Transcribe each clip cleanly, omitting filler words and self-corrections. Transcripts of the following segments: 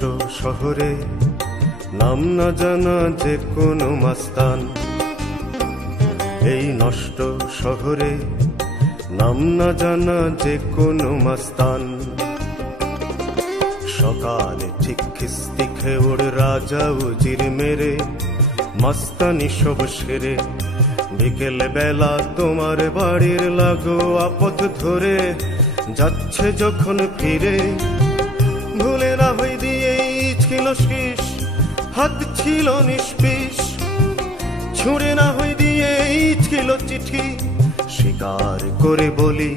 নষ্ট শহরে নাম না জানা যে কোনো মাস্তান, এই নষ্ট শহরে নাম না জানা যে কোনো মাস্তান। সকালে ঠিক খিস্তি খেউড় রাজা উজির মেরে মাস্তানি সব সেরে, বিকেল বেলা তোমার বাড়ির লাগো আপথ ধরে যাচ্ছে যখন ফিরে, ভুলে না হই দিয়ে ছিল শীষ, হাত ছিল নিষ্পিস, ছুঁড়ে না হই দিয়ে ছিল চিঠি। স্বীকার করে বলি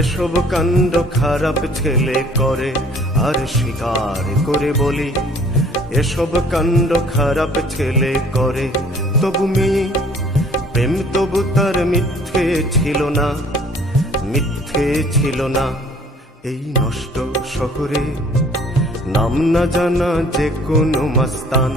এসব কাণ্ড খারাপ ছেলে করে, আর স্বীকার করে বলি এসব কাণ্ড খারাপ ছেলে করে। তবু মেয়ে প্রেম তবু তার মিথ্যে ছিল না, মিথ্যে ছিল না। এই নষ্ট শহরে নাম না জানা যে কোনো মাস্তান।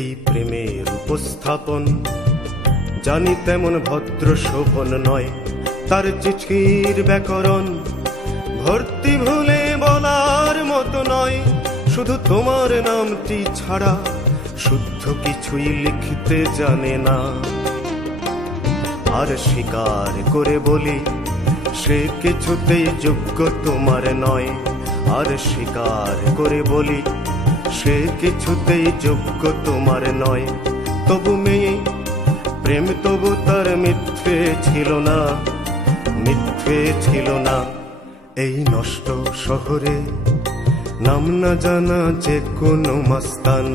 এই প্রেমের উপস্থাপন জানি তেমন ভদ্র শোভন নয়, তার চিঠির ব্যাকরণ ভর্তি ভুলে বলার মতো নয়। শুধু তোমার নামটি ছাড়া শুদ্ধ কিছুই লিখতে জানে না। আর স্বীকার করে বলি সে কিছুতেই যোগ্য তোমার নয়, আর স্বীকার করে বলি সে কিছুতেই যোগ্য তোমার নয়। তবু মেয়ে প্রেম তবু তার মিথ্যে ছিল না, মিথ্যে ছিল না। এই নষ্ট শহরে নাম না জানা যে কোনো মাস্তান।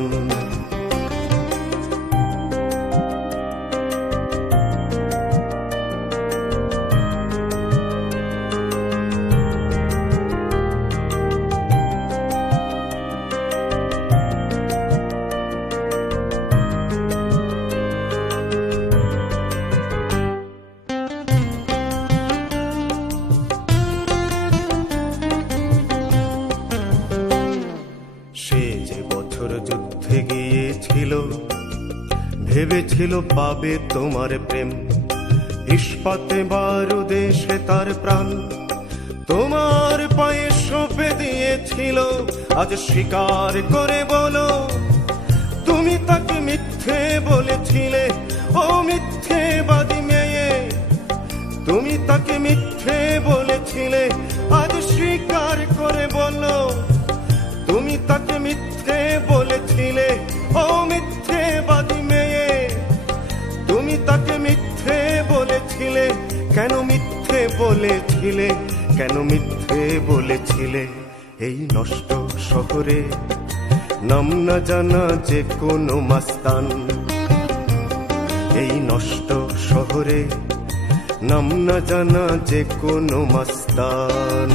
সে যে বছর যুদ্ধে গিয়েছিল ভেবেছিল পাবে তোমার প্রেম, ইস্পাতে বারুদে সে তার প্রাণ তোমার পায়ে সঁপে দিয়েছিল। আজ স্বীকার করে বলো তুমি তাকে মিথ্যে বলেছিলে, ও মিথ্যেবাদী মেয়ে, তুমি তাকে মিথ্যে বলেছিলে। আজ স্বীকার করে বলো তুমি তাকে মিথ্যে বলেছিলে, ও মিথ্যেবাদী মেয়ে, তুমি তাকে মিথ্যে বলেছিলে। কেন মিথ্যে বলেছিলে, কেন মিথ্যে বলেছিলে? এই নষ্ট শহরে নাম না জানা যে কোনো মাস্তান, এই নষ্ট শহরে নাম না জানা যে কোনো মাস্তান।